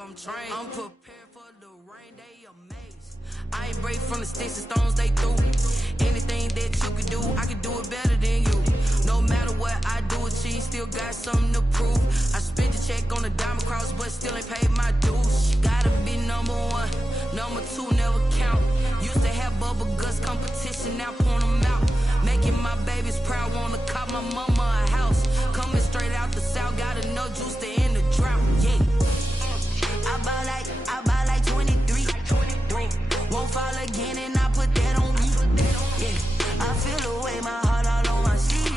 I'm trained. I'm prepared for the rain, they amazed. I ain't break from the sticks and stones they threw. Anything that you can do, I can do it better than you. No matter what I do, achieve, still got something to prove. I spent the check on the diamond cross, but still ain't paid my dues. Gotta be number one, number two never count. Used to have bubble guts competition, now point them out. Making my babies proud, wanna cop my mama a house. Coming straight out the south, got enough juice to end the drought. Yeah, I buy like 23. Won't fall again, and I put that on me. Yeah, I feel the way, my heart all on my sleeve.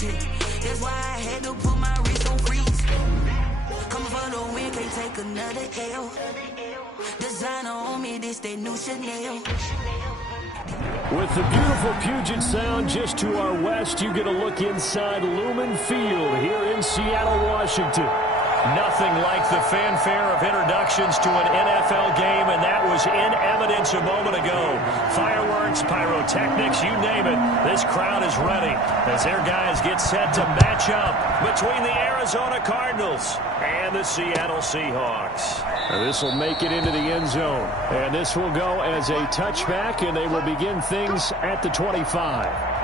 Yeah, that's why I had to put my wrist on freeze. Coming for the win, can't take another L. Designer on me, this that new Chanel. With the beautiful Puget Sound just to our west, you get a look inside Lumen Field here in Seattle, Washington. Nothing like the fanfare of introductions to an NFL game, and that was in evidence a moment ago. Fireworks, pyrotechnics, you name it. This crowd is ready as their guys get set to match up between the Arizona Cardinals and the Seattle Seahawks. This will make it into the end zone, and this will go as a touchback, and they will begin things at the 25.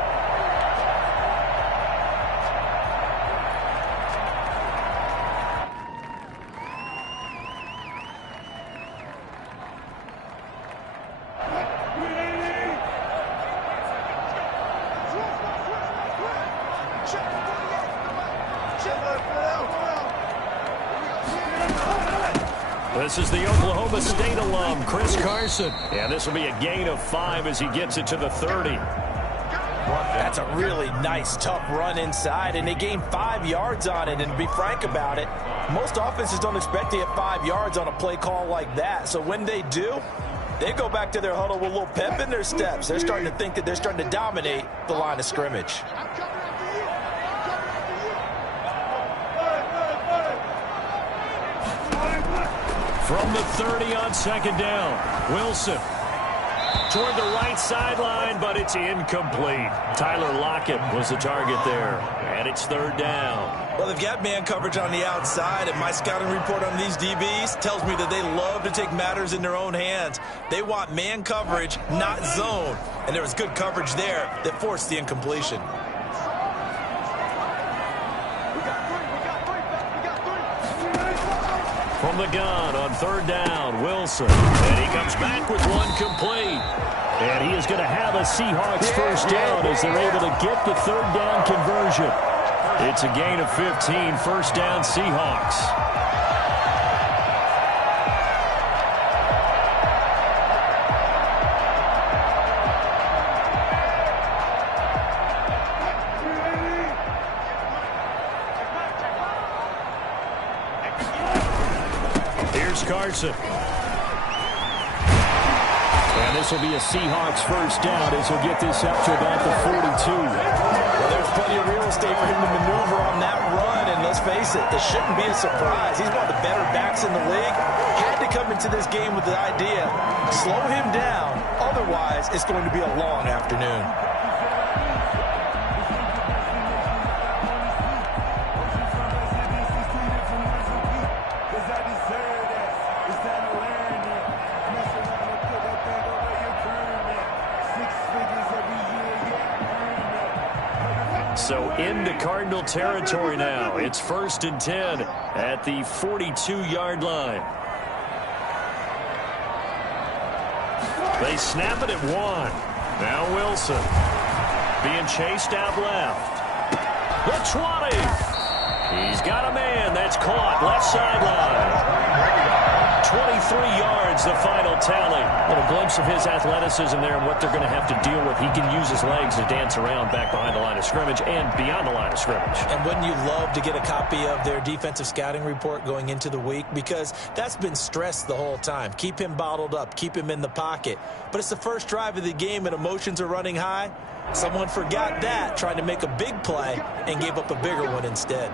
This is the Oklahoma State alum, Chris Carson. And this will be a gain of 5 as he gets it to the 30. That's a really nice, tough run inside, and they gained 5 yards on it. And to be frank about it, most offenses don't expect to get 5 yards on a play call like that. So when they do, they go back to their huddle with a little pep in their steps. They're starting to think that they're starting to dominate the line of scrimmage. From the 30 on second down, Wilson toward the right sideline, but it's incomplete. Tyler Lockett was the target there, and it's third down. Well, they've got man coverage on the outside, and my scouting report on these DBs tells me that they love to take matters in their own hands. They want man coverage, not zone, and there was good coverage there that forced the incompletion. From the gun on third down, Wilson. And he comes back with one complete. And he is going to have a Seahawks first down as they're able to get the third down conversion. It's a gain of 15, first down Seahawks. Carson. And this will be a Seahawks first down as he'll get this up to about the 42. Well, there's plenty of real estate for him to maneuver on that run, and let's face it, this shouldn't be a surprise. He's one of the better backs in the league. Had to come into this game with the idea, slow him down, otherwise it's going to be a long afternoon. So into Cardinal territory now. It's 1st and 10 at the 42-yard line. They snap it at 1. Now Wilson being chased out left. The 20. He's got a man. That's caught. Left sideline. 23 yards, the final tally. A little glimpse of his athleticism there and what they're going to have to deal with. He can use his legs to dance around back behind the line of scrimmage and beyond the line of scrimmage. And wouldn't you love to get a copy of their defensive scouting report going into the week? Because that's been stressed the whole time. Keep him bottled up. Keep him in the pocket. But it's the first drive of the game and emotions are running high. Someone forgot that, trying to make a big play, and gave up a bigger one instead.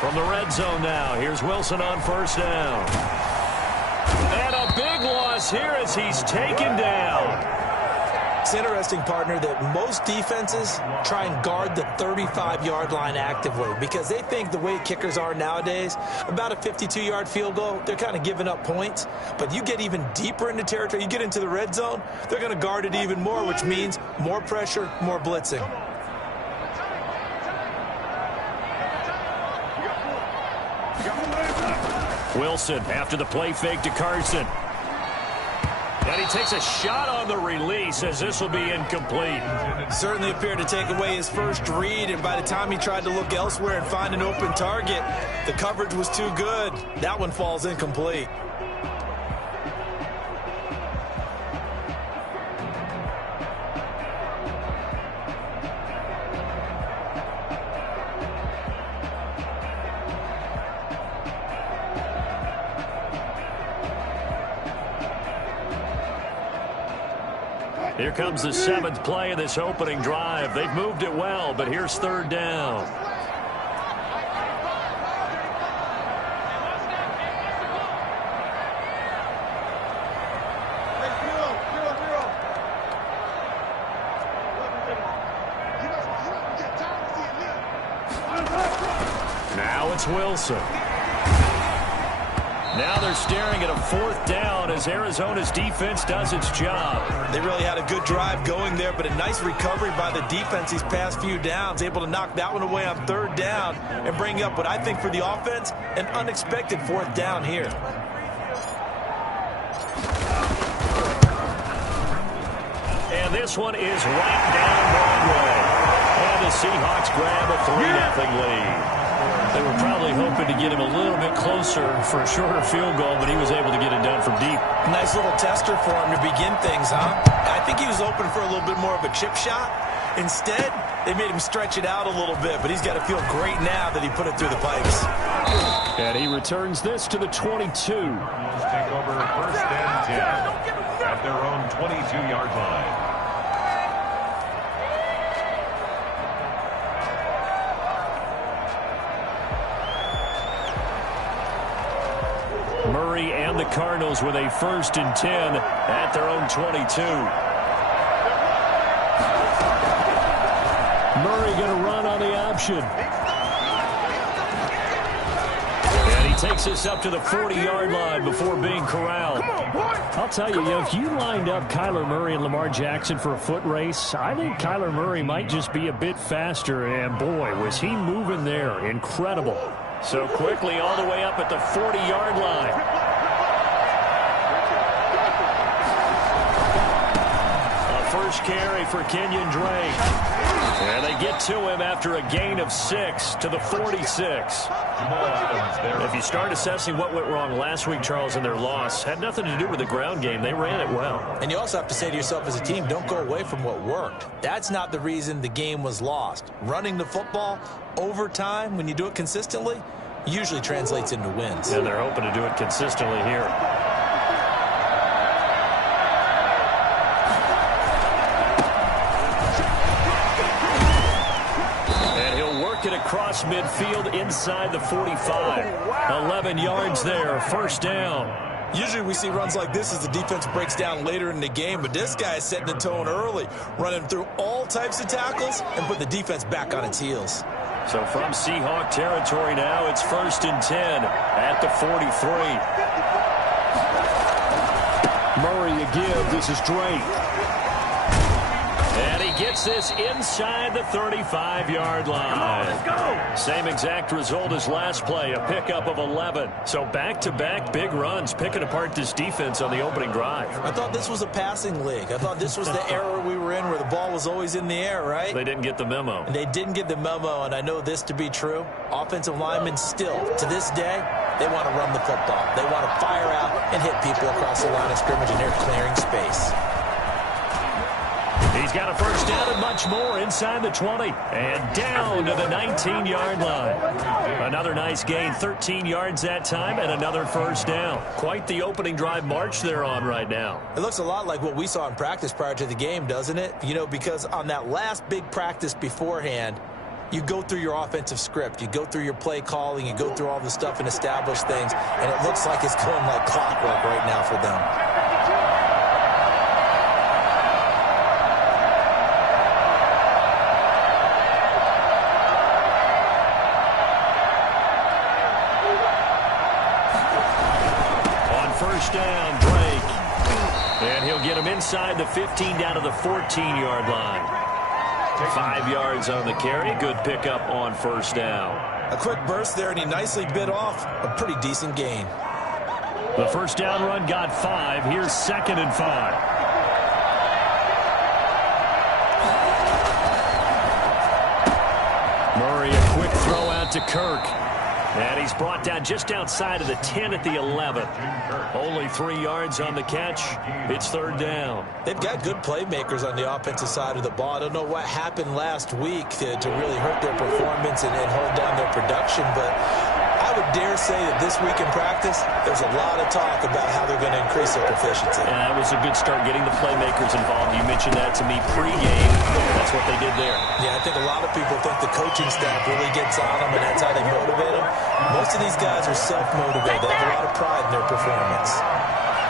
From the red zone now, here's Wilson on first down. And a big loss here as he's taken down. It's interesting, partner, that most defenses try and guard the 35-yard line actively because they think the way kickers are nowadays, about a 52-yard field goal, they're kind of giving up points. But you get even deeper into territory, you get into the red zone, they're going to guard it even more, which means more pressure, more blitzing. Wilson after the play fake to Carson. And he takes a shot on the release as this will be incomplete. Certainly appeared to take away his first read, and by the time he tried to look elsewhere and find an open target, the coverage was too good. That one falls incomplete. Here comes the 7th play of this opening drive. They've moved it well, but here's 3rd down. Now it's Wilson. Now they're staring at a 4th down as Arizona's defense does its job. They really had a good drive going there, but a nice recovery by the defense these past few downs, able to knock that one away on 3rd down and bring up what I think for the offense, an unexpected 4th down here. And this one is right down Broadway. And the Seahawks grab a 3-0 lead. They were probably hoping to get him a little bit closer for a shorter field goal, but he was able to get it done from deep. Nice little tester for him to begin things, huh? I think he was open for a little bit more of a chip shot. Instead, they made him stretch it out a little bit, but he's got to feel great now that he put it through the pipes. And he returns this to the 22. Take over 1st and 10 at their own 22-yard line. Murray and the Cardinals with a 1st and 10 at their own 22. Murray going to run on the option. And he takes this up to the 40-yard line before being corralled. I'll tell you, if you lined up Kyler Murray and Lamar Jackson for a foot race, I think Kyler Murray might just be a bit faster. And boy, was he moving there. Incredible. So quickly all the way up at the 40-yard line. A first carry for Kenyon Drake. And they get to him after a gain of 6 to the 46. If you start assessing what went wrong last week, Charles, in their loss, had nothing to do with the ground game. They ran it well. And you also have to say to yourself as a team, don't go away from what worked. That's not the reason the game was lost. Running the football over time, when you do it consistently, usually translates into wins. And they're hoping to do it consistently here. And he'll work it across midfield inside the 45. 11 yards there, 1st down. Usually we see runs like this as the defense breaks down later in the game, but this guy is setting the tone early, running through all types of tackles and put the defense back on its heels. So from Seahawk territory now, it's 1st and 10 at the 43. Murray again. This is Drake. And he gets this inside the 35-yard line. Let's go. Same exact result as last play, a pickup of 11. So back-to-back big runs, picking apart this defense on the opening drive. I thought this was a passing league. I thought this was the era we were in where the ball was always in the air, right? They didn't get the memo. And they didn't get the memo, and I know this to be true. Offensive linemen still, to this day, they want to run the football. They want to fire out and hit people across the line of scrimmage, and they're clearing space. He's got a first down and much more inside the 20. And down to the 19-yard line. Another nice gain, 13 yards that time, and another first down. Quite the opening drive march they're on right now. It looks a lot like what we saw in practice prior to the game, doesn't it? You know, because on that last big practice beforehand, you go through your offensive script, you go through your play calling, you go through all the stuff and establish things, and it looks like it's going like clockwork right now for them. first down, Drake. And he'll get him inside the 15 down to the 14-yard line. 5 yards on the carry. Good pickup on first down. A quick burst there, and he nicely bit off a pretty decent gain. The first down run got 5. Here's 2nd and 5. Murray, a quick throw out to Kirk. And he's brought down just outside of the 10 at the 11. Only 3 yards on the catch. It's 3rd down. They've got good playmakers on the offensive side of the ball. I don't know what happened last week to really hurt their performance and hold down their production, but I would dare say that this week in practice, there's a lot of talk about how they're going to increase their proficiency. And that was a good start, getting the playmakers involved. You mentioned that to me pregame. That's what they did there. Yeah, I think a lot of people think the coaching staff really gets on them, and that's how they motivate them. Most of these guys are self-motivated. They have a lot of pride in their performance.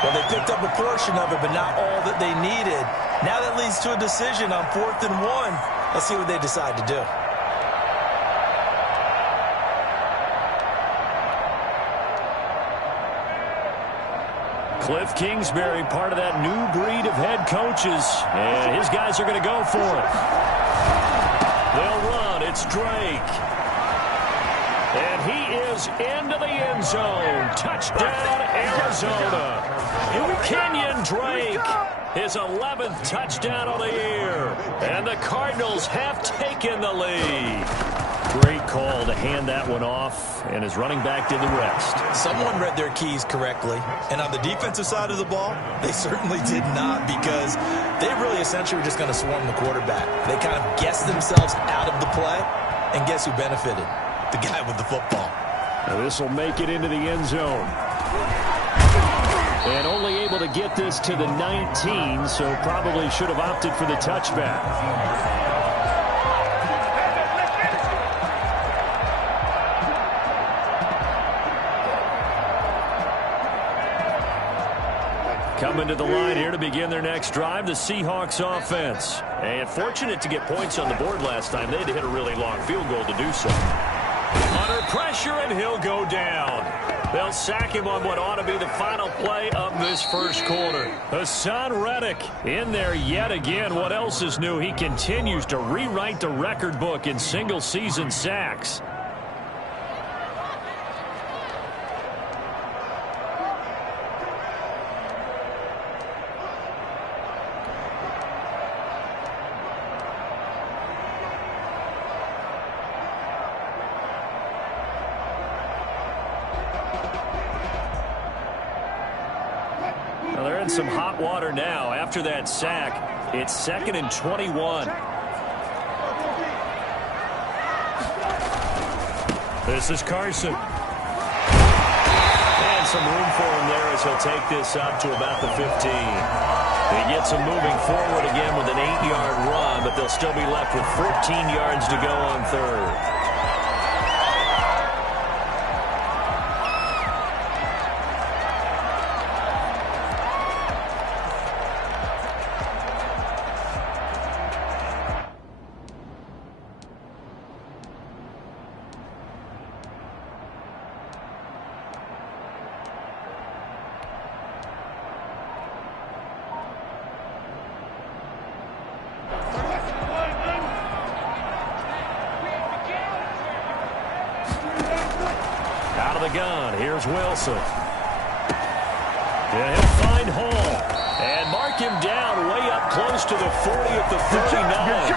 Well, they picked up a portion of it, but not all that they needed. Now that leads to a decision on 4th and 1. Let's see what they decide to do. Cliff Kingsbury, part of that new breed of head coaches. And his guys are going to go for it. They'll run. It's Drake. And he is into the end zone. Touchdown, Arizona. Kenyon Drake, his 11th touchdown of the year. And the Cardinals have taken the lead. Great call to hand that one off, and his running back did the rest. Someone read their keys correctly, and on the defensive side of the ball, they certainly did not, because they really essentially were just going to swarm the quarterback. They kind of guessed themselves out of the play, and guess who benefited? The guy with the football. Now this will make it into the end zone. And only able to get this to the 19, so probably should have opted for the touchback. Coming to the line here to begin their next drive, the Seahawks offense. And fortunate to get points on the board last time. They had to hit a really long field goal to do so. Under pressure, and he'll go down. They'll sack him on what ought to be the final play of this first quarter. Hassan Reddick in there yet again. What else is new? He continues to rewrite the record book in single-season sacks. Some hot water now after that sack. It's 2nd and 21. This is Carson. And some room for him there as he'll take this up to about the 15. He gets him moving forward again with an 8-yard run, but they'll still be left with 14 yards to go on 3rd. Here's Wilson. And he'll find Hall. And mark him down way up close to the 40 at the 39.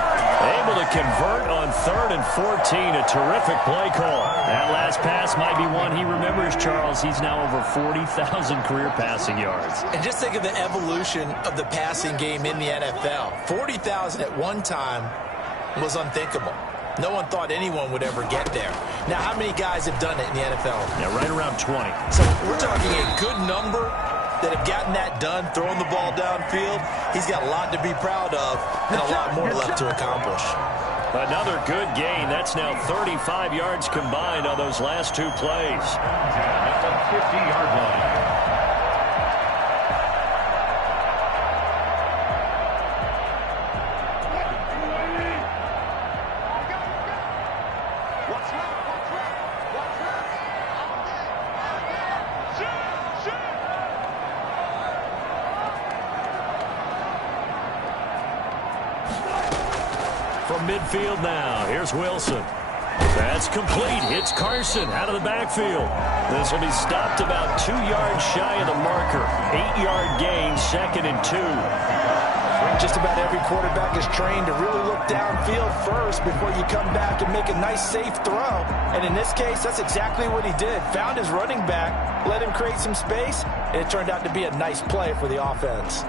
Able to convert on 3rd and 14. A terrific play call. That last pass might be one he remembers, Charles. He's now over 40,000 career passing yards. And just think of the evolution of the passing game in the NFL. 40,000 at one time was unthinkable. No one thought anyone would ever get there. Now, how many guys have done it in the NFL? Yeah, right around 20. So we're talking a good number that have gotten that done, throwing the ball downfield. He's got a lot to be proud of and a lot more left to accomplish. Another good gain. That's now 35 yards combined on those last 2 plays. At the 50-yard line. midfield now. Here's Wilson. That's complete. Hits Carson out of the backfield. This will be stopped about 2 yards shy of the marker. 8-yard gain, 2nd and 2. Just about every quarterback is trained to really look downfield first before you come back and make a nice, safe throw. And in this case, that's exactly what he did. Found his running back, let him create some space, and it turned out to be a nice play for the offense.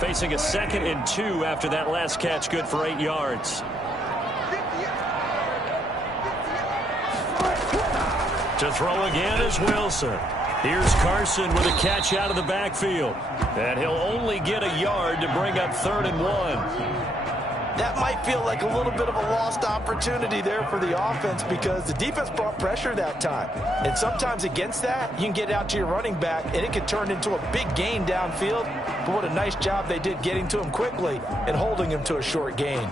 Facing a 2nd and 2 after that last catch, good for 8 yards. To throw again is Wilson. Here's Carson with a catch out of the backfield. And he'll only get a yard to bring up 3rd and 1. That might feel like a little bit of a lost opportunity there for the offense because the defense brought pressure that time. And sometimes against that, you can get out to your running back, and it can turn into a big gain downfield. But what a nice job they did getting to him quickly and holding him to a short gain.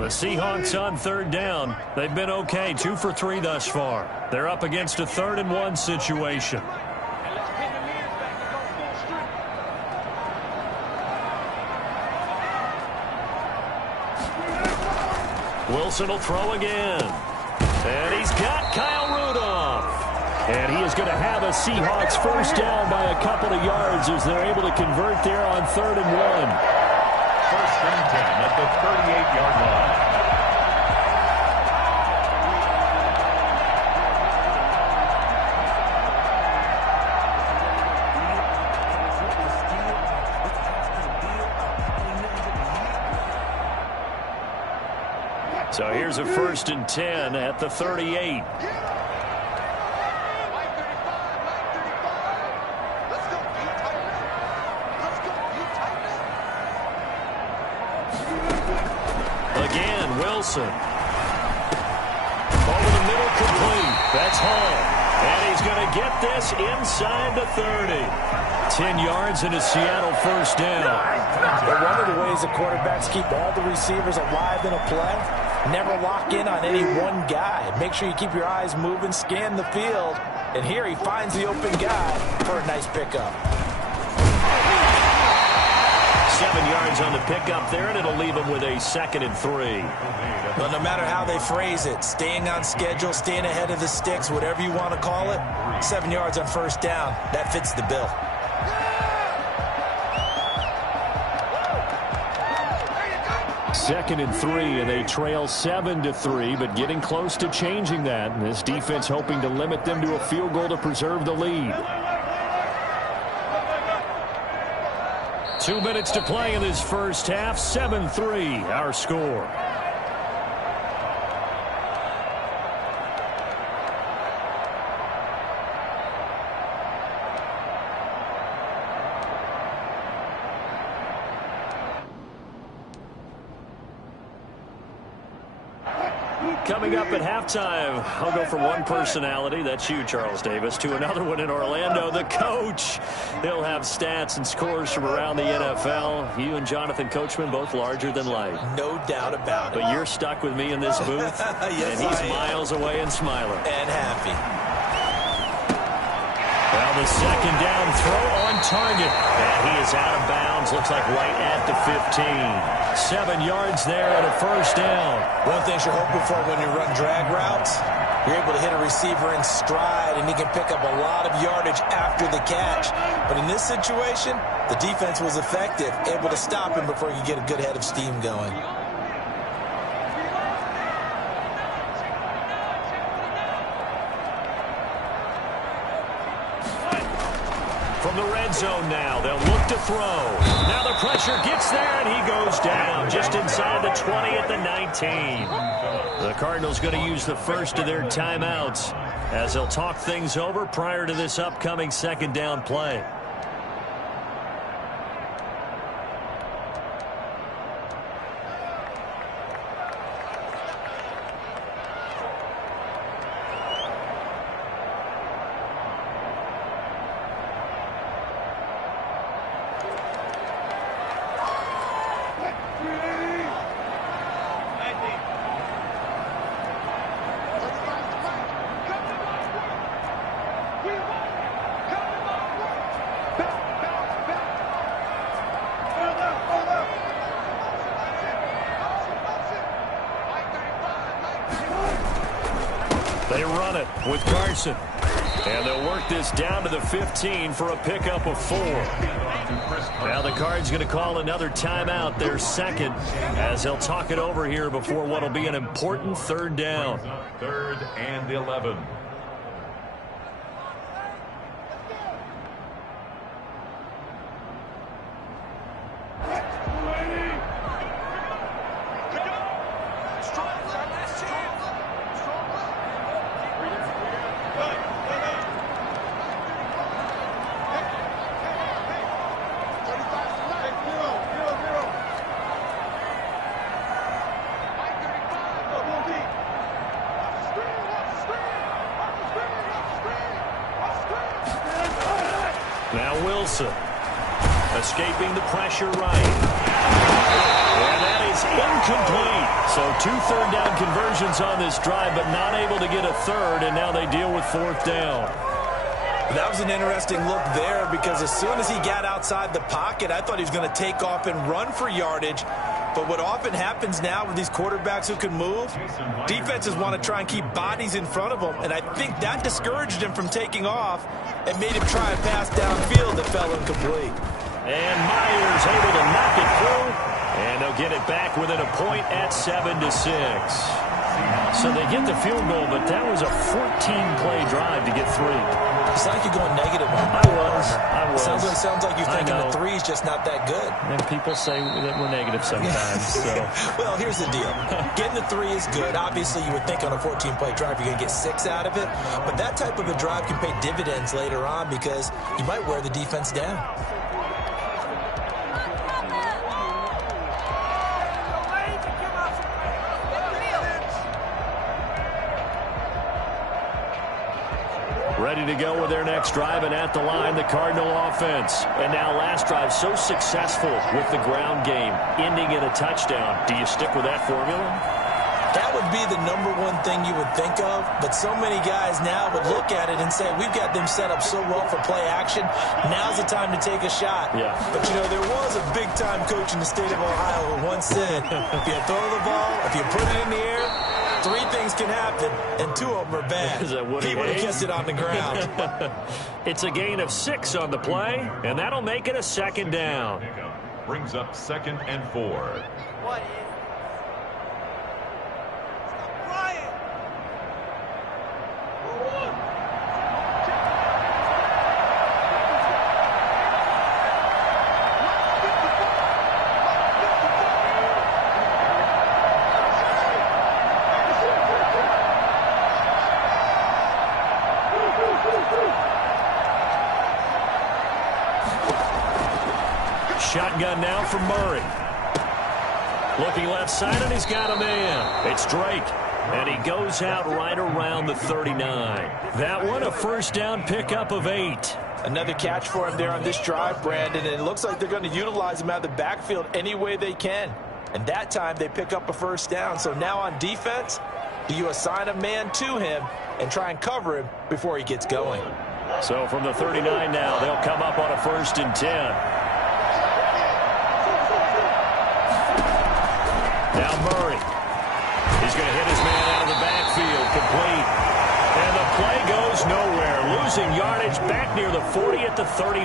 The Seahawks on 3rd down. They've been okay, 2 for 3 thus far. They're up against a 3rd and 1 situation. Wilson will throw again. And he's got Kyle Rudolph. And he is going to have a Seahawks first down by a couple of yards as they're able to convert there on 3rd and 1. 1st and 10 at the 38-yard line. So here's a 1st and 10 at the 38. Again, Wilson. Over the middle, complete. That's Hall. And he's going to get this inside the 30. 10 yards and a Seattle first down. But one of the ways the quarterbacks keep all the receivers alive in a play, never lock in on any one guy. Make sure you keep your eyes moving, scan the field. And here he finds the open guy for a nice pickup. 7 yards on the pickup there, and it'll leave him with a 2nd and 3. But no matter how they phrase it, staying on schedule, staying ahead of the sticks, whatever you want to call it, 7 yards on first down, that fits the bill. Second and 3, and they trail 7-3, but getting close to changing that. And this defense hoping to limit them to a field goal to preserve the lead. 2 minutes to play in this first half. 7-3, our score. Coming up at halftime, I'll go from one personality, that's you, Charles Davis, to another one in Orlando, the coach. He'll have stats and scores from around the NFL. You and Jonathan Coachman, both larger than life. No doubt about it. But you're stuck with me in this booth, yes, and he's miles away and smiling. And happy. Well, the second down throw on target. And he is out of bounds. Looks like right at the 15. 7 yards there and a first down. One thing you're hoping for when you run drag routes, you're able to hit a receiver in stride, and he can pick up a lot of yardage after the catch. But in this situation, the defense was effective, able to stop him before he could get a good head of steam going. From the red zone now, they'll look to throw. Now the pressure gets there, and he goes down just inside the 20 at the 19. The Cardinals going to use the first of their timeouts as they'll talk things over prior to this upcoming second down play. They run it with Carson. And they'll work this down to the 15 for a pickup of 4. Now the Cards going to call another timeout, their second, as they'll talk it over here before what will be an important third down. 3rd and 11. Escaping the pressure right. And that is incomplete. So 2 third-down conversions on this drive, but not able to get a third, and now they deal with 4th down. That was an interesting look there because as soon as he got outside the pocket, I thought he was going to take off and run for yardage. But what often happens now with these quarterbacks who can move, defenses want to try and keep bodies in front of them, and I think that discouraged him from taking off and made him try a pass downfield that fell incomplete. And Myers able to knock it through, and they'll get it back within a point at 7-6. So they get the field goal, but that was a 14-play drive to get 3. It's like you're going negative on I was. Sounds like you're thinking the 3's just not that good. And people say that we're negative sometimes. So. Well, here's the deal. Getting the 3 is good. Obviously, you would think on a 14-play drive you're going to get 6 out of it. But that type of a drive can pay dividends later on because you might wear the defense down. Ready to go with their next drive, and at the line, the Cardinal offense. And now last drive, so successful with the ground game, ending in a touchdown. Do you stick with that formula? That would be the #1 thing you would think of, but so many guys now would look at it and say, we've got them set up so well for play action, now's the time to take a shot. Yeah. But, you know, there was a big-time coach in the state of Ohio who once said, if you throw the ball, if you put it in the air, 3 things can happen, and 2 of them are bad. He would have kissed it on the ground. It's a gain of 6 on the play, and that'll make it a 2nd down. Brings up 2nd and 4. What? Shotgun now from Murray. Looking left side, and he's got a man. It's Drake, and he goes out right around the 39. That one, a 1st down pickup of 8. Another catch for him there on this drive, Brandon, and it looks like they're going to utilize him out of the backfield any way they can. And that time they pick up a 1st down. So now on defense, do you assign a man to him and try and cover him before he gets going? So from the 39 now, they'll come up on a 1st and 10. Now Murray. He's going to hit his man out of the backfield, complete. And the play goes nowhere. Losing yardage back near the 40 at the 39.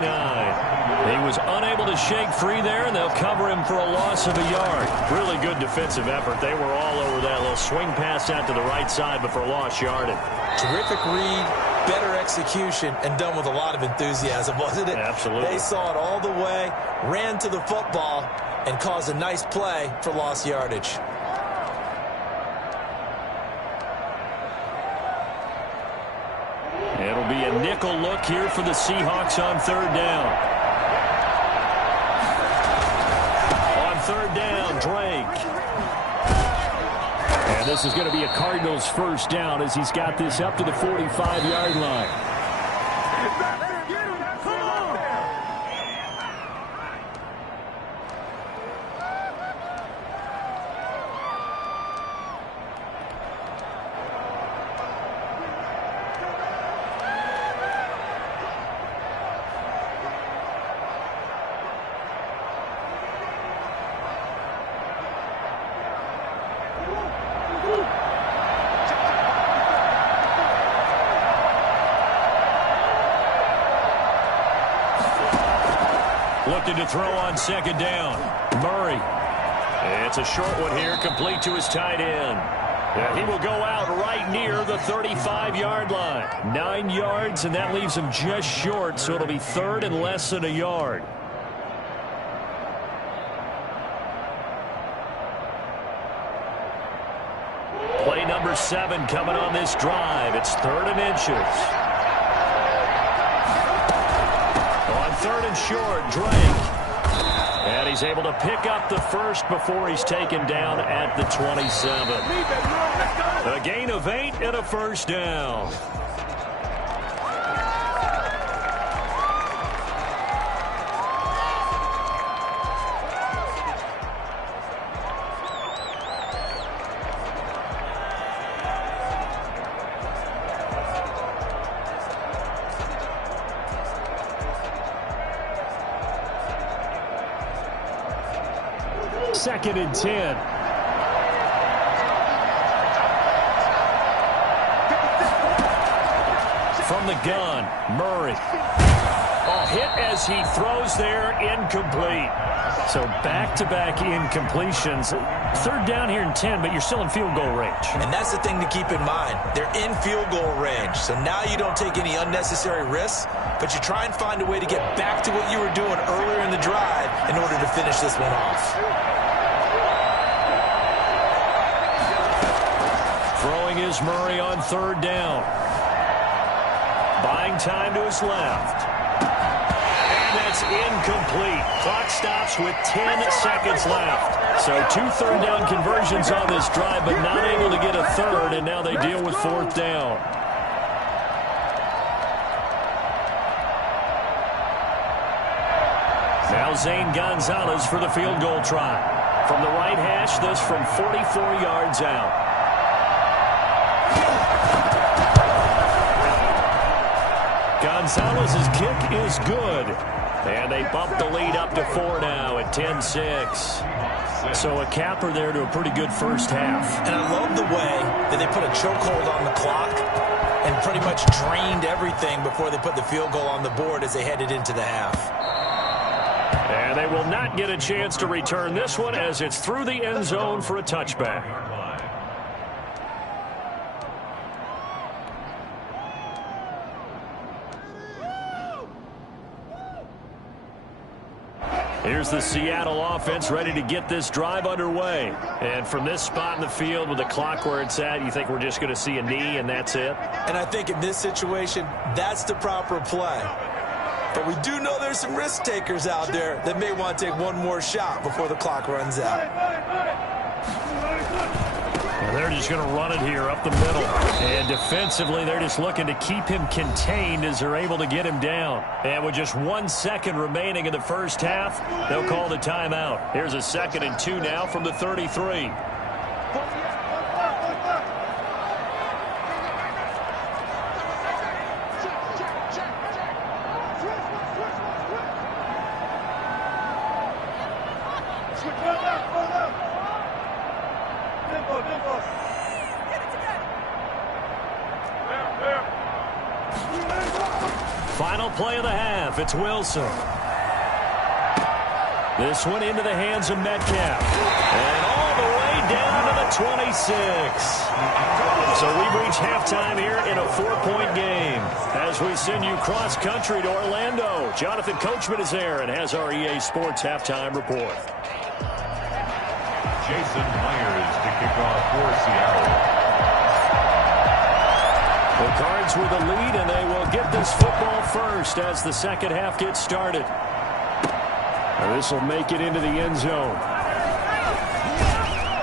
He was unable to shake free there, and they'll cover him for a loss of a yard. Really good defensive effort. They were all over that little swing pass out to the right side, but for a lost yardage. Terrific read, better execution, and done with a lot of enthusiasm, wasn't it? Absolutely. They saw it all the way, ran to the football, and caused a nice play for lost yardage. It'll be a nickel look here for the Seahawks on 3rd down. On 3rd down, Drake. And this is going to be a Cardinals 1st down as he's got this up to the 45-yard line. Looking to throw on second down. Murray. It's a short one here, complete to his tight end. And he will go out right near the 35-yard line. 9 yards, and that leaves him just short, so it'll be third and less than a yard. Play number 7 coming on this drive. It's 3rd and inches. On 3rd and short, Drake. And he's able to pick up the first before he's taken down at the 27. A gain of 8 and a first down. Second and 10. From the gun, Murray. Oh, hit as he throws there, incomplete. So back-to-back incompletions. 3rd down here and 10, but you're still in field goal range. And that's the thing to keep in mind. They're in field goal range. So now you don't take any unnecessary risks, but you try and find a way to get back to what you were doing earlier in the drive in order to finish this one off. Throwing is Murray on 3rd down. Buying time to his left. And that's incomplete. Clock stops with 10 seconds left. So 2 3rd down conversions on this drive, but not able to get a 3rd, and now they deal with 4th down. Now Zane Gonzalez for the field goal try. From the right hash, this from 44 yards out. Gonzalez's kick is good. And they bump the lead up to 4 now at 10-6. So a capper there to a pretty good first half. And I love the way that they put a chokehold on the clock and pretty much drained everything before they put the field goal on the board as they headed into the half. And they will not get a chance to return this one as it's through the end zone for a touchback. Here's the Seattle offense ready to get this drive underway. And from this spot in the field with the clock where it's at, you think we're just going to see a knee and that's it? And I think in this situation, that's the proper play. But we do know there's some risk takers out there that may want to take one more shot before the clock runs out. Well, they're just going to run it here up the middle. And defensively, they're just looking to keep him contained as they're able to get him down. And with just 1 second remaining in the first half, they'll call the timeout. Here's a 2nd and 2 now from the 33. Final play of the half. It's Wilson. This one into the hands of Metcalf. And all the way down to the 26. So we've reached halftime here in a 4-point game. As we send you cross-country to Orlando, Jonathan Coachman is there and has our EA Sports halftime report. Jason Myers to kick off for Seattle. The Cards with the lead, and they will get this football first as the second half gets started. This will make it into the end zone.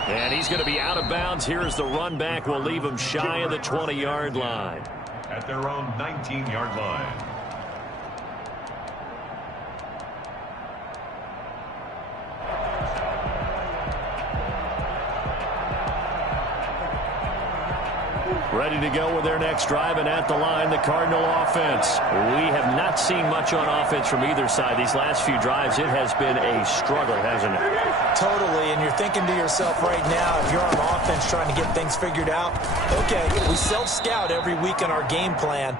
And he's going to be out of bounds here as the run back will leave him shy of the 20-yard line. At their own 19-yard line. Ready to go with their next drive, and at the line, the Cardinal offense. We have not seen much on offense from either side. These last few drives, it has been a struggle, hasn't it? Totally, and you're thinking to yourself right now, if you're on offense trying to get things figured out, okay, we self-scout every week in our game plan.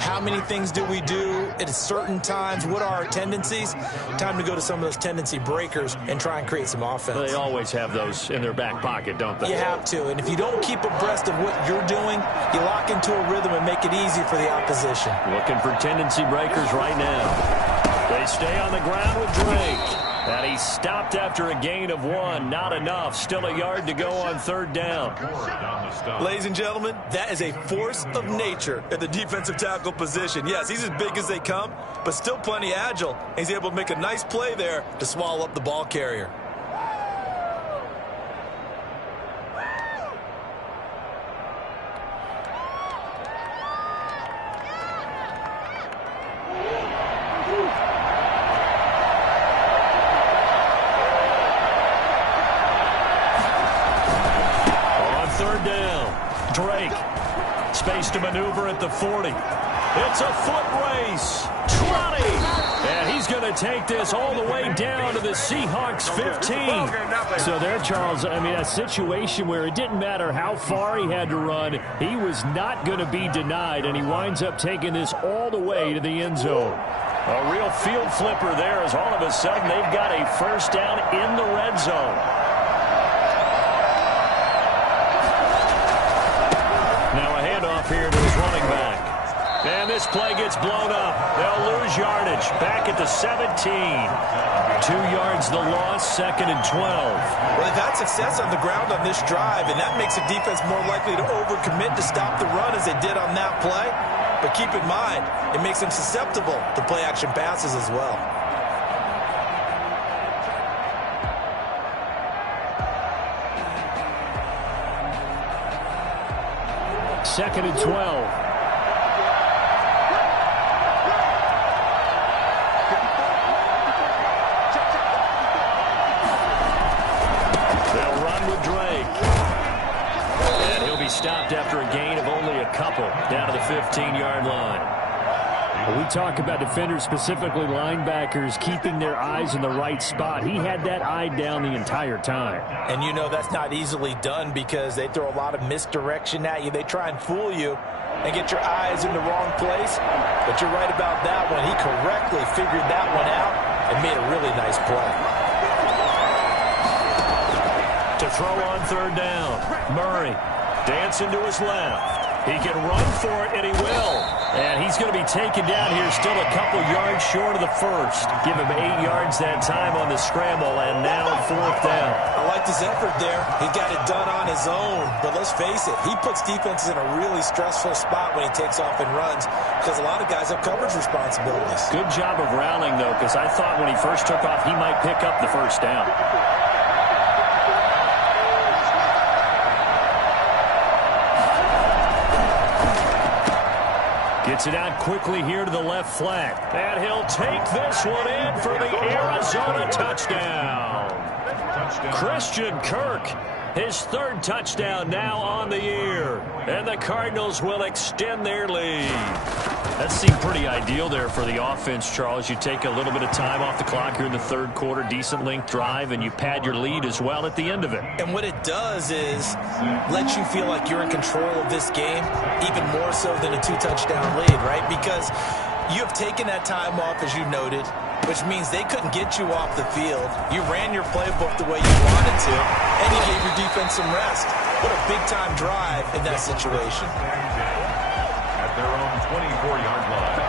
How many things do we do at certain times? What are our tendencies? Time to go to some of those tendency breakers and try and create some offense. They always have those in their back pocket, don't they? You have to, and if you don't keep abreast of what you're doing, you lock into a rhythm and make it easy for the opposition. Looking for tendency breakers right now. They stay on the ground with Drake. And he stopped after a gain of 1. Not enough. Still a yard to go on third down. Ladies and gentlemen, that is a force of nature at the defensive tackle position. Yes, he's as big as they come, but still plenty agile. He's able to make a nice play there to swallow up the ball carrier. Drake, space to maneuver at the 40. It's a foot race. Trotting. And he's going to take this all the way down to the Seahawks 15. So there, Charles, I mean, a situation where it didn't matter how far he had to run. He was not going to be denied, and he winds up taking this all the way to the end zone. A real field flipper there as all of a sudden they've got a first down in the red zone. Here to his running back. And this play gets blown up. They'll lose yardage. Back at the 17. 2 yards the loss, 2nd and 12. Well, they've had success on the ground on this drive, and that makes a defense more likely to overcommit to stop the run as they did on that play. But keep in mind, it makes them susceptible to play-action passes as well. Second and 12. They'll run with Drake. And he'll be stopped after a gain of only a couple down to the 15-yard line. We talk about defenders, specifically linebackers, keeping their eyes in the right spot. He had that eye down the entire time. And you know that's not easily done because they throw a lot of misdirection at you. They try and fool you and get your eyes in the wrong place. But you're right about that one. He correctly figured that one out and made a really nice play. To throw on third down, Murray dancing to his left. He can run for it, and he will. And he's going to be taken down here, still a couple yards short of the first. Give him 8 yards that time on the scramble, and now fourth down. I liked his effort there. He got it done on his own. But let's face it, he puts defenses in a really stressful spot when he takes off and runs because a lot of guys have coverage responsibilities. Good job of rallying, though, because I thought when he first took off, he might pick up the first down. Gets it out quickly here to the left flat. And he'll take this one in for the Arizona touchdown. Christian Kirk, his third touchdown now on the year. And the Cardinals will extend their lead. That seemed pretty ideal there for the offense, Charles. You take a little bit of time off the clock here in the third quarter, decent length drive, and you pad your lead as well at the end of it. And what it does is let you feel like you're in control of this game, even more so than a 2-touchdown lead, right? Because you have taken that time off, as you noted, which means they couldn't get you off the field. You ran your playbook the way you wanted to, and you gave your defense some rest. What a big-time drive in that situation. At their own 24-yard line.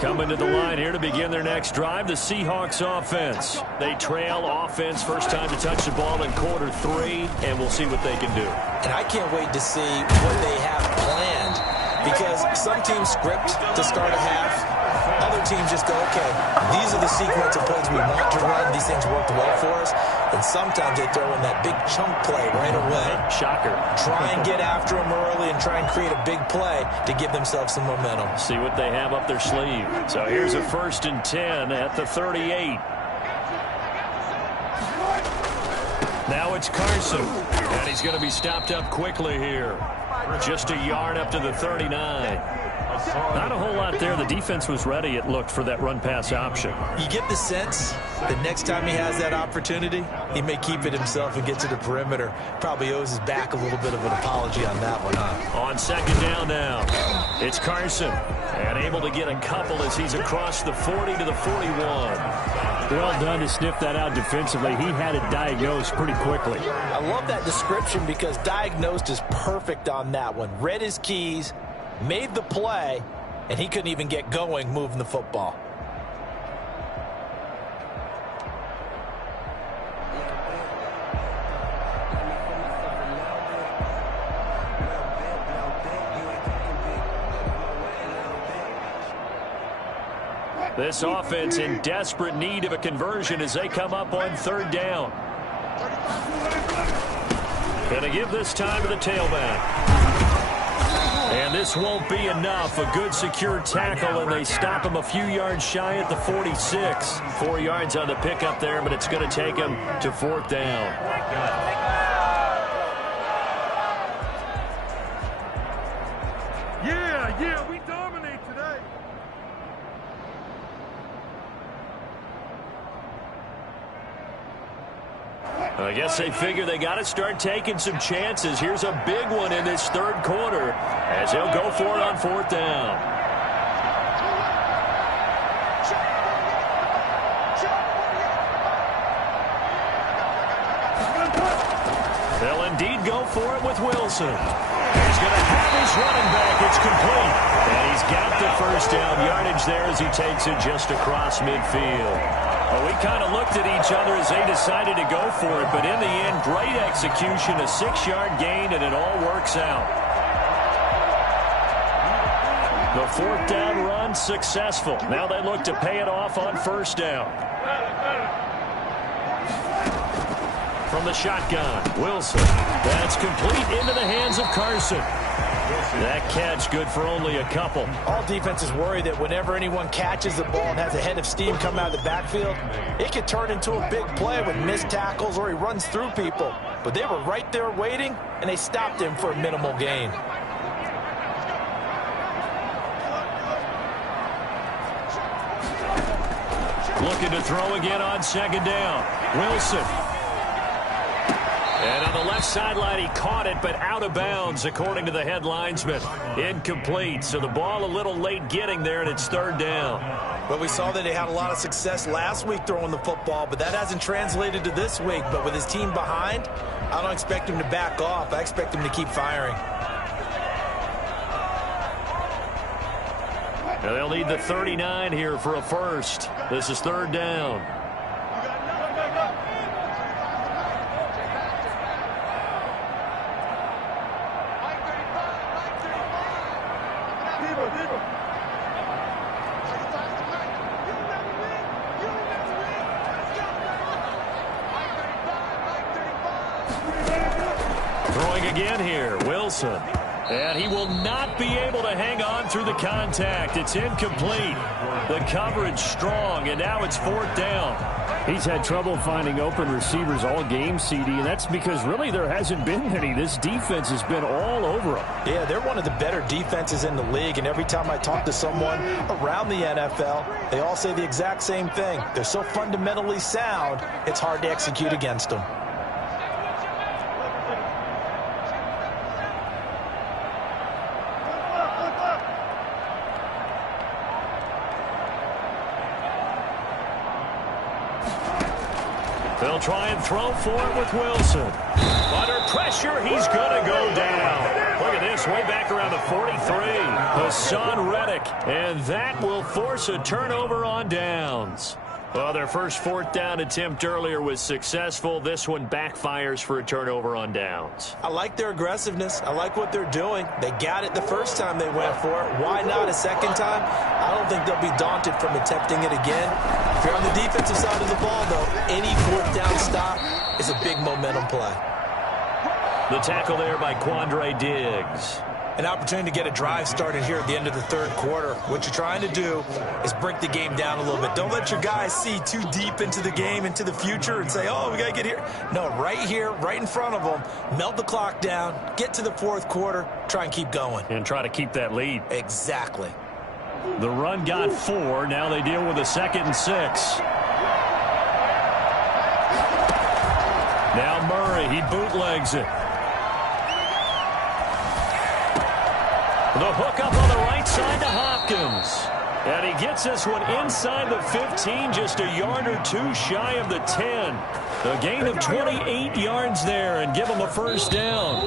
Coming to the line here to begin their next drive, the Seahawks offense. They trail offense, first time to touch the ball in quarter 3, and we'll see what they can do. And I can't wait to see what they have planned, because some teams script to start a half. Other teams just go, okay, these are the sequence of plays we want to run. These things worked well for us. And sometimes they throw in that big chunk play right away. Shocker. Try and get after them early and try and create a big play to give themselves some momentum. See what they have up their sleeve. So here's a 1st and 10 at the 38. Now it's Carson. And he's going to be stopped up quickly here. Just a yard up to the 39. Not a whole lot there. The defense was ready, it looked, for that run-pass option. You get the sense that next time he has that opportunity, he may keep it himself and get to the perimeter. Probably owes his back a little bit of an apology on that one, huh? On 2nd down now, it's Carson. And able to get a couple as he's across the 40 to the 41. Well done to sniff that out defensively. He had it diagnosed pretty quickly. I love that description because diagnosed is perfect on that one. Read his keys, made the play, and he couldn't even get going moving the football. This offense in desperate need of a conversion as they come up on 3rd down. Going to give this time to the tailback. And this won't be enough. A good secure tackle, and they stop him a few yards shy at the 46. 4 yards on the pickup there, but it's going to take him to 4th down. Yeah, we dominate today. I guess they figure they got to start taking some chances. Here's a big one in this 3rd quarter as he'll go for it on 4th down. They'll indeed go for it with Wilson. He's going to have his running back. It's complete. And he's got the 1st down yardage there as he takes it just across midfield. Well, we kind of looked at each other as they decided to go for it, but in the end, great execution, a 6-yard gain, and it all works out. The 4th down run successful. Now they look to pay it off on 1st down. From the shotgun, Wilson. That's complete into the hands of Carson. That catch good for only a couple. All defenses worry that whenever anyone catches the ball and has a head of steam come out of the backfield, it could turn into a big play with missed tackles or he runs through people. But they were right there waiting, and they stopped him for a minimal gain. Looking to throw again on 2nd down. Wilson. And on the left sideline, he caught it, but out of bounds, according to the head linesman. Incomplete, so the ball a little late getting there, and it's 3rd down. Well, we saw that he had a lot of success last week throwing the football, but that hasn't translated to this week. But with his team behind, I don't expect him to back off. I expect him to keep firing. Now they'll need the 39 here for a 1st. This is 3rd down. Throwing again here, Wilson. And he will not be able to hang on through the contact. It's incomplete. The coverage strong, and now it's 4th down. He's had trouble finding open receivers all game, CD, and that's because really there hasn't been any. This defense has been all over him. Yeah, they're one of the better defenses in the league, and every time I talk to someone around the NFL, they all say the exact same thing. They're so fundamentally sound, it's hard to execute against them. They'll try and throw for it with Wilson. Under pressure, he's going to go down. Look at this, way back around the 43. Hassan Reddick, and that will force a turnover on downs. Well, their first fourth down attempt earlier was successful. This one backfires for a turnover on downs. I like their aggressiveness. I like what they're doing. They got it the first time they went for it. Why not a second time? I don't think they'll be daunted from attempting it again. If you're on the defensive side of the ball, though, any fourth down stop is a big momentum play. The tackle there by Quandre Diggs. An opportunity to get a drive started here at the end of the third quarter. What you're trying to do is break the game down a little bit. Don't let your guys see too deep into the game, into the future, and say, oh, we got to get here. No, right here, right in front of them, melt the clock down, get to the fourth quarter, try and keep going. And try to keep that lead. Exactly. The run got 4. Now they deal with a 2nd and 6. Now Murray, he bootlegs it. The hook up on the right side to Hopkins. And he gets this one inside the 15, just a yard or two shy of the 10. A gain of 28 yards there and give him a first down.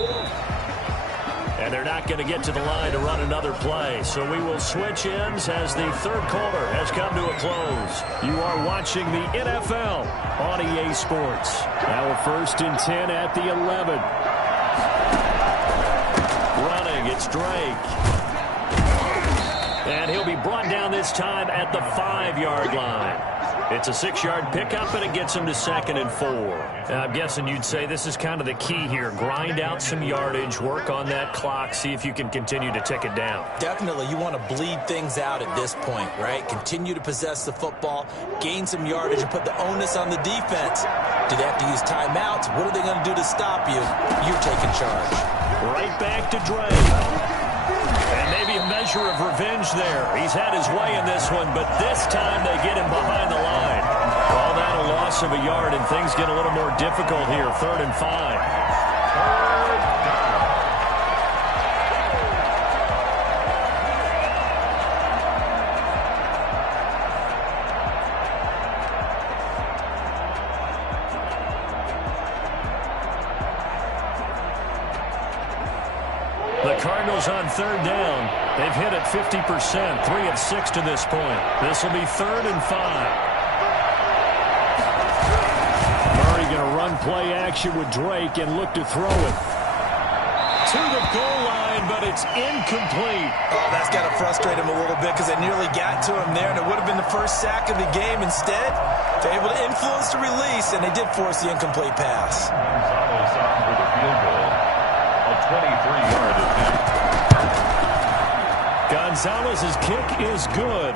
And they're not going to get to the line to run another play. So we will switch ends as the third quarter has come to a close. You are watching the NFL on EA Sports. Now a 1st and 10 at the 11. Running, it's Drake. And he'll be brought down this time at the 5-yard line. It's a 6-yard pickup, and it gets him to 2nd and 4. I'm guessing you'd say this is kind of the key here. Grind out some yardage, work on that clock, see if you can continue to tick it down. Definitely. You want to bleed things out at this point, right? Continue to possess the football, gain some yardage, and put the onus on the defense. Do they have to use timeouts? What are they going to do to stop you? You're taking charge. Right back to Drake. And maybe a measure of revenge there. He's had his way in this one, but this time they get him behind the line. Call that a loss of a yard, and things get a little more difficult here. 3rd and 5. The Cardinals on 3rd down. They've hit it 50%, 3 of 6 to this point. This will be 3rd and 5. Murray going to run play action with Drake and look to throw it. To the goal line, but it's incomplete. Oh, that's got to frustrate him a little bit because they nearly got to him there, and it would have been the first sack of the game. Instead, they're able to influence the release, and they did force the incomplete pass. Gonzalez on for the field goal. A 23-yard attempt. Gonzalez's kick is good,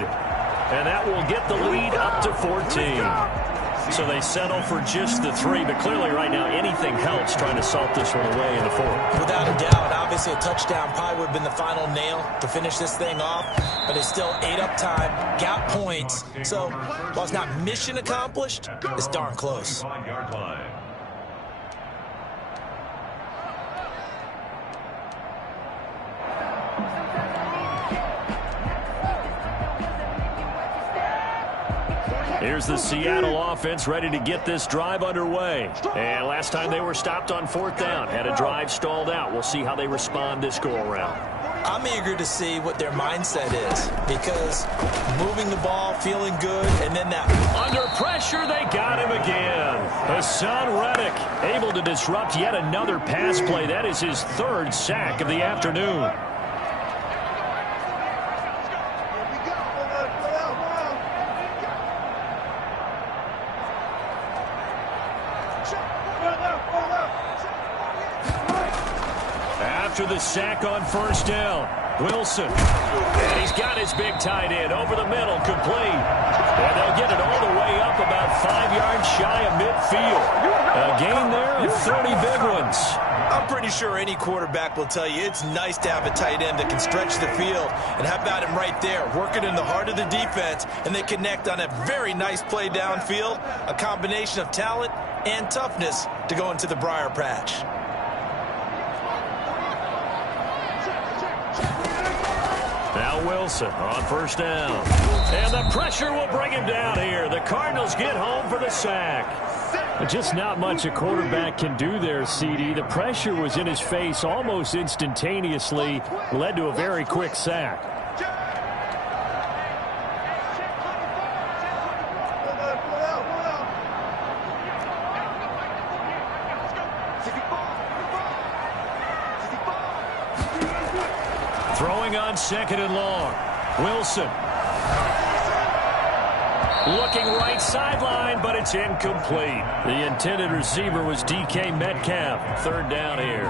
and that will get the lead up to 14. So they settle for just the 3, but clearly right now anything helps trying to salt this one away in the 4th. Without a doubt, obviously a touchdown probably would have been the final nail to finish this thing off, but it's still ate up time, got points. So while it's not mission accomplished, it's darn close. 5-yard line. Here's the Seattle offense ready to get this drive underway. And last time they were stopped on 4th down, had a drive stalled out. We'll see how they respond this go-around. I'm eager to see what their mindset is because moving the ball, feeling good, and then that. Under pressure, they got him again. Hassan Reddick able to disrupt yet another pass play. That is his 3rd sack of the afternoon. After the sack on 1st down, Wilson. And he's got his big tight end over the middle, complete. And they'll get it all the way up about 5 yards shy of midfield. A gain there of 30 big ones. I'm pretty sure any quarterback will tell you it's nice to have a tight end that can stretch the field. And how about him right there, working in the heart of the defense, and they connect on a very nice play downfield, a combination of talent and toughness to go into the briar patch. Now Wilson on 1st down. And the pressure will bring him down here. The Cardinals get home for the sack. Just not much a quarterback can do there, CD. The pressure was in his face almost instantaneously, led to a very quick sack. Throwing on 2nd and long. Wilson. Looking right sideline, but it's incomplete. The intended receiver was DK Metcalf. 3rd down here.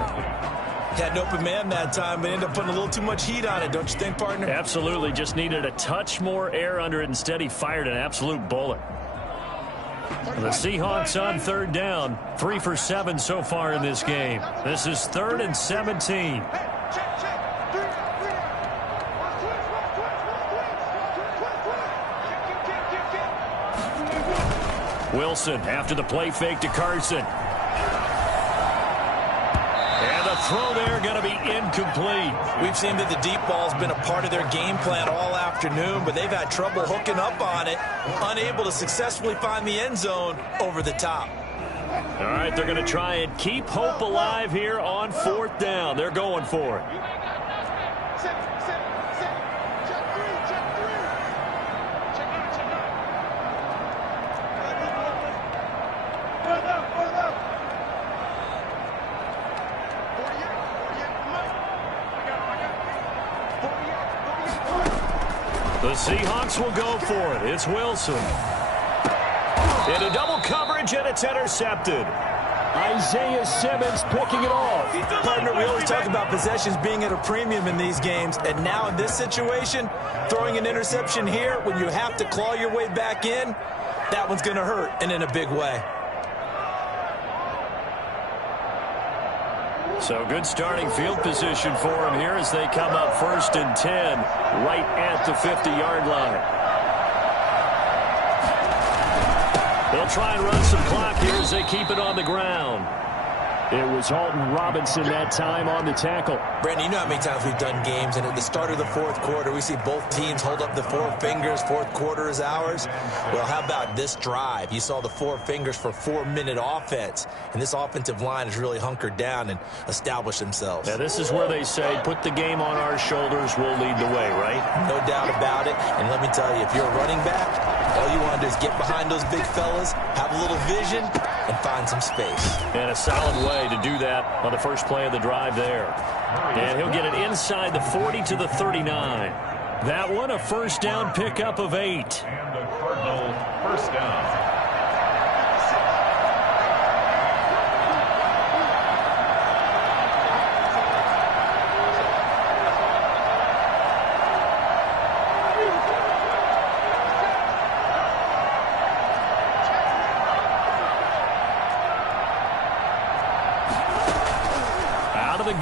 Had an open man that time, but ended up putting a little too much heat on it, don't you think, partner? Absolutely. Just needed a touch more air under it. Instead, he fired an absolute bullet. The Seahawks on 3rd down. 3 for 7 so far in this game. This is 3rd and 17. Wilson after the play fake to Carson. And the throw there going to be incomplete. We've seen that the deep ball's been a part of their game plan all afternoon, but they've had trouble hooking up on it, unable to successfully find the end zone over the top. All right, they're going to try and keep hope alive here on 4th down. They're going for it. The Seahawks will go for it. It's Wilson. Into double coverage, and it's intercepted. Isaiah Simmons picking it off. Partner, we always talk about possessions being at a premium in these games, and now in this situation, throwing an interception here when you have to claw your way back in, that one's going to hurt, and in a big way. So good starting field position for him here as they come up 1st and 10 right at the 50-yard line. They'll try and run some clock here as they keep it on the ground. It was Alton Robinson that time on the tackle. Brandon, you know how many times we've done games, and at the start of the 4th quarter, we see both teams hold up the 4 fingers, 4th quarter is ours. Well, how about this drive? You saw the 4 fingers for 4-minute offense, and this offensive line has really hunkered down and established themselves. Now, this is where they say, put the game on our shoulders, we'll lead the way, right? No doubt about it, and let me tell you, if you're a running back, all you want to do is get behind those big fellas, have a little vision, and find some space. And a solid way to do that on the first play of the drive there. And he'll get it inside the 40 to the 39. That one, a 1st down pickup of 8. And the Cardinal 1st down.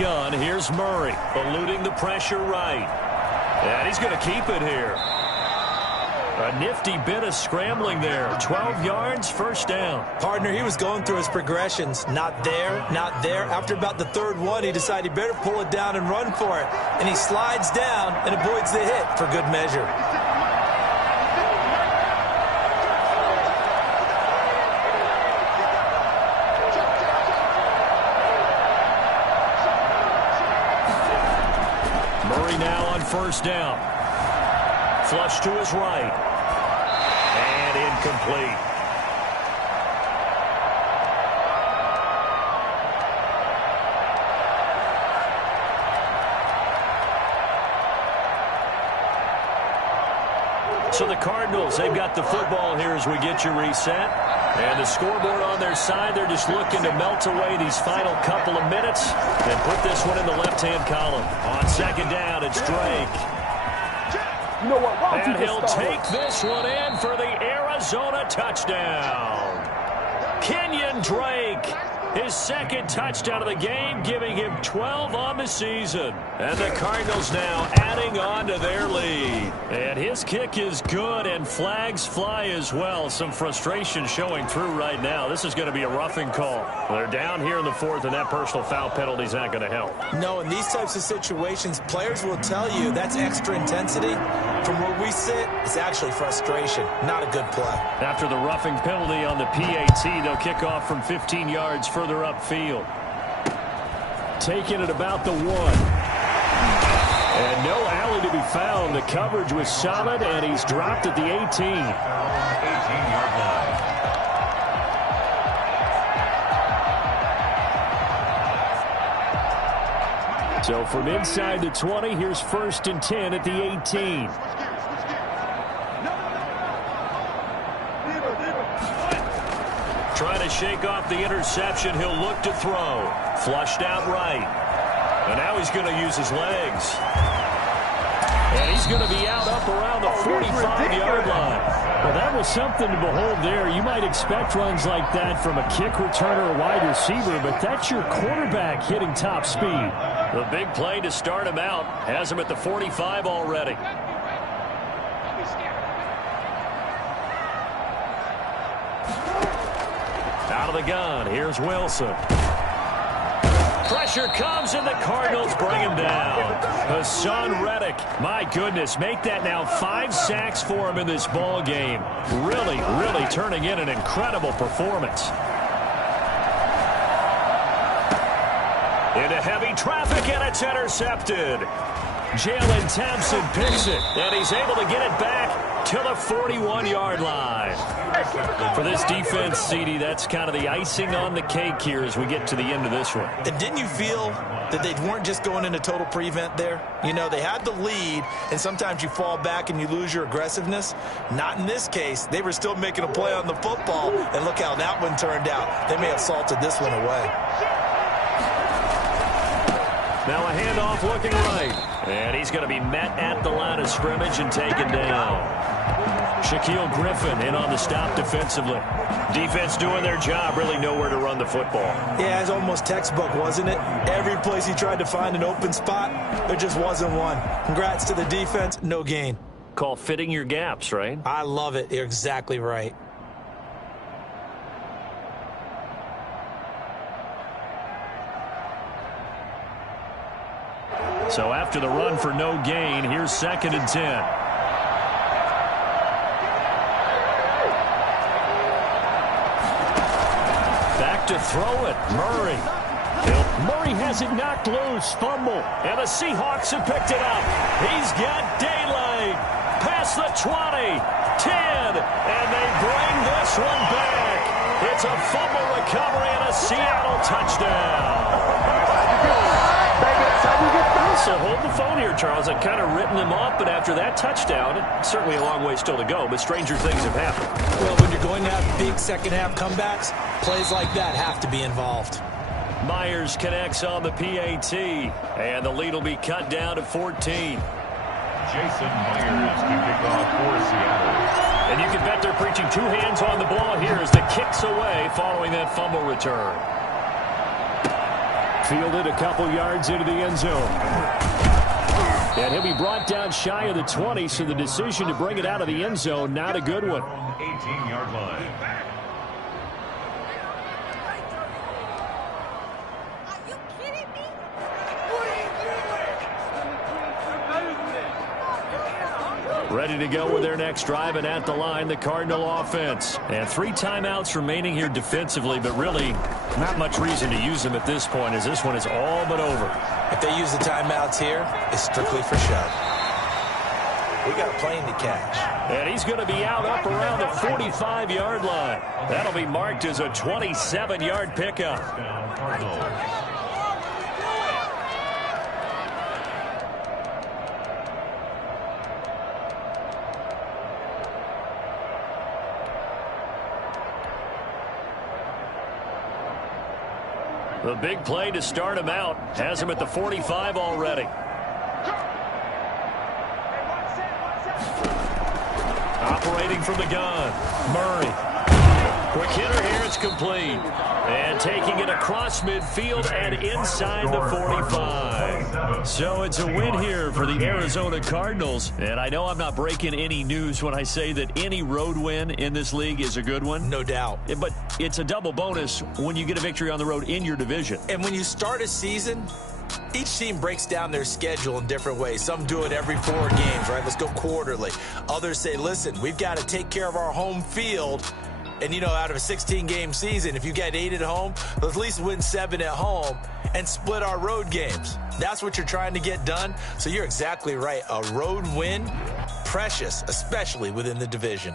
Gun. Here's Murray, eluding the pressure right. And he's going to keep it here. A nifty bit of scrambling there. 12 yards, 1st down. Partner, he was going through his progressions. Not there, not there. After about the 3rd one, he decided he better pull it down and run for it. And he slides down and avoids the hit for good measure. Now on 1st down. Flush to his right. And incomplete. So the Cardinals, they've got the football here as we get you reset. And the scoreboard on their side, they're just looking to melt away these final couple of minutes and put this one in the left-hand column. On 2nd down, it's Drake. You know what? And he'll take this one in for the Arizona touchdown. Kenyon Drake, his 2nd touchdown of the game, giving him 12 on the season. And the Cardinals now adding on to their lead. And his kick is good, and flags fly as well. Some frustration showing through right now. This is going to be a roughing call. They're down here in the 4th, and that personal foul penalty is not going to help. No, in these types of situations, players will tell you that's extra intensity. From where we sit, it's actually frustration, not a good play. After the roughing penalty on the PAT, they'll kick off from 15 yards further upfield. Taking it about the 1. And no alley to be found. The coverage was solid, and he's dropped at the 18. 18-yard line. So from inside the 20, here's 1st and 10 at the 18. Trying to shake off the interception. He'll look to throw. Flushed out right. And now he's going to use his legs. And he's going to be out up around the 45-yard line. Well, that was something to behold there. You might expect runs like that from a kick returner or wide receiver, but that's your quarterback hitting top speed. The big play to start him out has him at the 45 already. Out of the gun, here's Wilson. Pressure comes, and the Cardinals bring him down. Hassan Reddick, my goodness, make that now 5 sacks for him in this ball game. Really, really turning in an incredible performance. Into heavy traffic, and it's intercepted. Jalen Thompson picks it, and he's able to get it back to the 41-yard line. For this defense, CD, that's kind of the icing on the cake here as we get to the end of this one. And didn't you feel that they weren't just going into total prevent there? You know, they had the lead, and sometimes you fall back and you lose your aggressiveness. Not in this case. They were still making a play on the football, and look how that one turned out. They may have salted this one away. Now a handoff looking right. And he's going to be met at the line of scrimmage and taken down. Shaquille Griffin in on the stop defensively. Defense doing their job, really nowhere to run the football. Yeah, it's almost textbook, wasn't it? Every place he tried to find an open spot, there just wasn't one. Congrats to the defense, no gain. Call fitting your gaps, right? I love it. You're exactly right. So after the run for no gain, here's 2nd and 10. Back to throw it. Murray. Murray has it knocked loose. Fumble. And the Seahawks have picked it up. He's got daylight. Past the 20. 10. And they bring this one back. It's a fumble recovery and a Seattle touchdown. So hold the phone here, Charles. I've kind of written them off, but after that touchdown, certainly a long way still to go, but stranger things have happened. Well, when you're going to have big second-half comebacks, plays like that have to be involved. Myers connects on the PAT, and the lead will be cut down to 14. Jason Myers to kick off for Seattle. And you can bet they're preaching 2 hands on the ball here as the kick's away following that fumble return. Fielded a couple yards into the end zone. And he'll be brought down shy of the 20, so the decision to bring it out of the end zone, not a good one. 18-yard line. Are you kidding me? Ready to go with their next drive, and at the line, the Cardinal offense. And 3 timeouts remaining here defensively, but really not much reason to use them at this point as this one is all but over. If they use the timeouts here, it's strictly for show. We got a plane to catch. And he's going to be out up around the 45-yard line. That'll be marked as a 27-yard pickup. The big play to start him out has him at the 45 already. Operating from the gun, Murray. Quick hitter here, it's complete. And taking it across midfield and inside the 45. So it's a win here for the Arizona Cardinals. And I know I'm not breaking any news when I say that any road win in this league is a good one. No doubt. But it's a double bonus when you get a victory on the road in your division. And when you start a season, each team breaks down their schedule in different ways. Some do it every 4 games, right? Let's go quarterly. Others say, listen, we've got to take care of our home field. And, you know, out of a 16-game season, if you get 8 at home, let's at least win 7 at home and split our road games. That's what you're trying to get done. So you're exactly right. A road win, precious, especially within the division.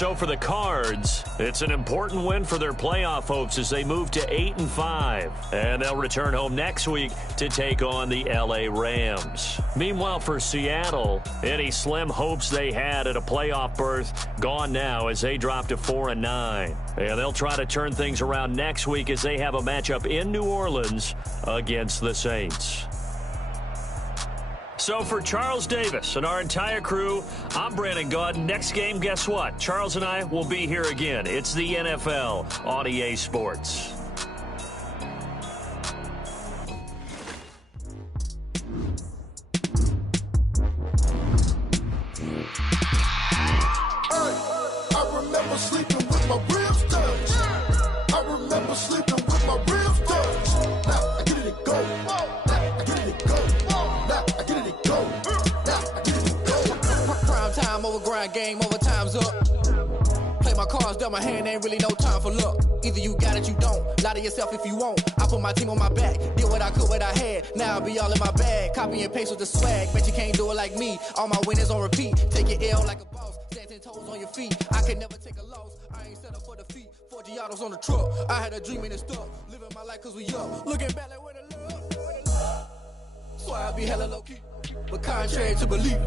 So for the Cards, it's an important win for their playoff hopes as they move to 8-5. And they'll return home next week to take on the LA Rams. Meanwhile, for Seattle, any slim hopes they had at a playoff berth gone now as they drop to 4-9. And they'll try to turn things around next week as they have a matchup in New Orleans against the Saints. So for Charles Davis and our entire crew, I'm Brandon Gaudin. Next game, guess what? Charles and I will be here again. It's the NFL on EA Sports. I remember sleeping with my ribs touched. I remember sleeping with my ribs touched. Now I get it go. Now I get it go. Now I get it go. Now I get it go. Prime time over grind game, overtime's up. Play my cards, dealt my hand, ain't really no time for luck. Either you got it, you don't. Lie to yourself if you won't. I put my team on my back, did what I could, what I had. Now I'll be all in my bag. Copy and paste with the swag. Bet you can't do it like me. All my winners on repeat. Take your L like a boss. Stand 10 toes on your feet. I can never take a loss. I ain't set up for defeat. 4 Giottos on the truck. I had a dream and it stuck. Living my life cause we up. Looking back like where the love. So I be hella low key. But contrary to belief.